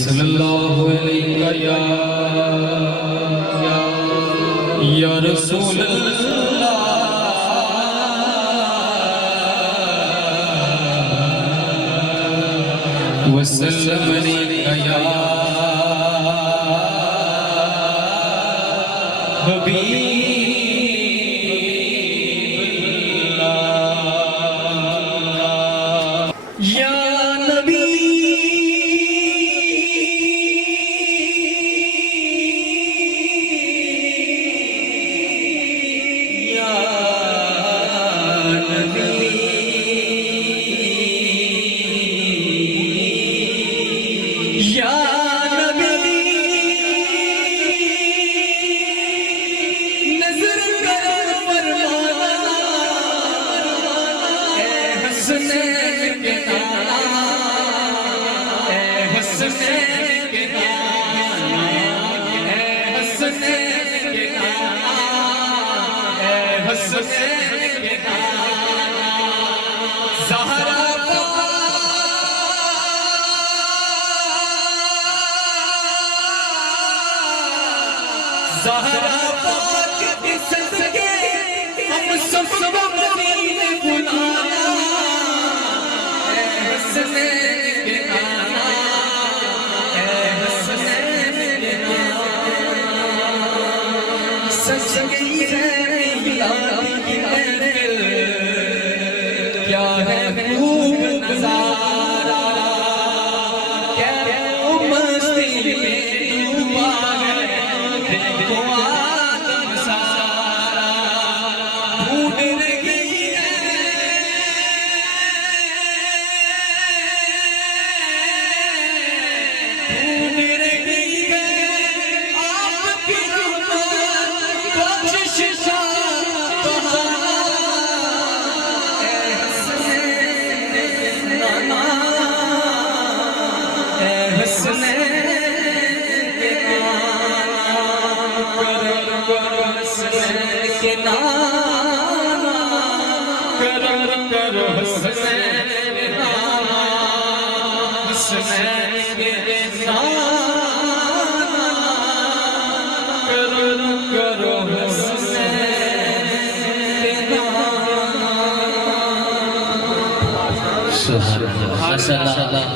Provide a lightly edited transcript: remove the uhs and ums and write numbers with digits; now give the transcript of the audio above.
सल्लल्लाहु अलैहि या रसूल अल्लाह वसल्लम अलैका या हबीबल्लाह या नबी या नबी या नबी नजर करो फरमाना ए हसनैन के नाना ए हसनैन के नाना ए हसनैन के नाना ए हसनैन के नाना ज़हरा ज़हरा पाक के सदके हम सब मदीने बुलाना ए हसनैन के नाना ए हसनैन के नाना सज गई है मिलाद की महफिल क्या है खूब नज़ारा क्या मस्ती में डूबा है देखो आदम सारा ढूंढ रही है आपकी रहमत बख्शिश का बहाना ए हसनैन नाना ए हसनैन के नाना करम करो हसनैन के नाना करम करो हसनैन के नाना हसनैन के नाना करम करो हसनैन के नाना। सुभान अल्लाह।